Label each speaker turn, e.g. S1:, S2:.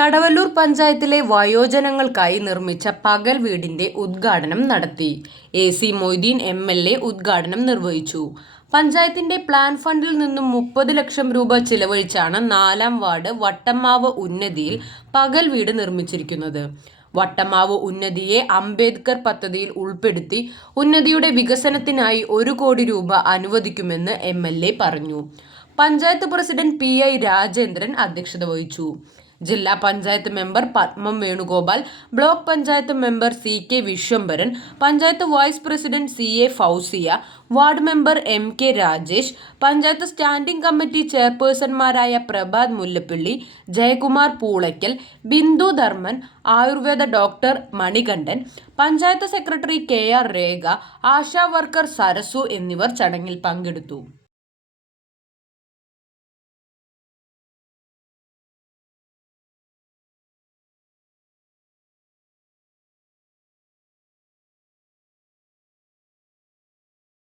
S1: കടവല്ലൂർ പഞ്ചായത്തിലെ വയോജനങ്ങൾക്കായി നിർമ്മിച്ച പകൽ വീടിന്റെ ഉദ്ഘാടനം നടത്തി. A C Moideen M L A ഉദ്ഘാടനം നിർവഹിച്ചു. പഞ്ചായത്തിന്റെ പ്ലാൻ ഫണ്ടിൽ നിന്നും മുപ്പത് ലക്ഷം രൂപ ചിലവഴിച്ചാണ് നാലാം വാർഡ് വട്ടമാവ് ഉന്നതിയിൽ പകൽ വീട് നിർമ്മിച്ചിരിക്കുന്നത്. വട്ടമാവ് ഉന്നതിയെ അംബേദ്കർ പദ്ധതിയിൽ ഉൾപ്പെടുത്തി ഉന്നതിയുടെ വികസനത്തിനായി ഒരു കോടി രൂപ അനുവദിക്കുമെന്ന് എം പറഞ്ഞു. Panchayat president P I Rajendran അധ്യക്ഷത വഹിച്ചു. ജില്ലാ panchayat member Padmam Venugopal block panchayat member C K Vishwambharan panchayat vice president C A Fousiya ward member M K Rajesh panchayat standing committee ചെയർപേഴ്സൺമാരായ Prabhath Mullappally Jayakumar Poolakkal Bindu Dharman Ayurveda doctor Manikandan panchayat secretary K R Rekha ASHA worker Sarasu എന്നിവർ ചടങ്ങിൽ പങ്കെടുത്തു.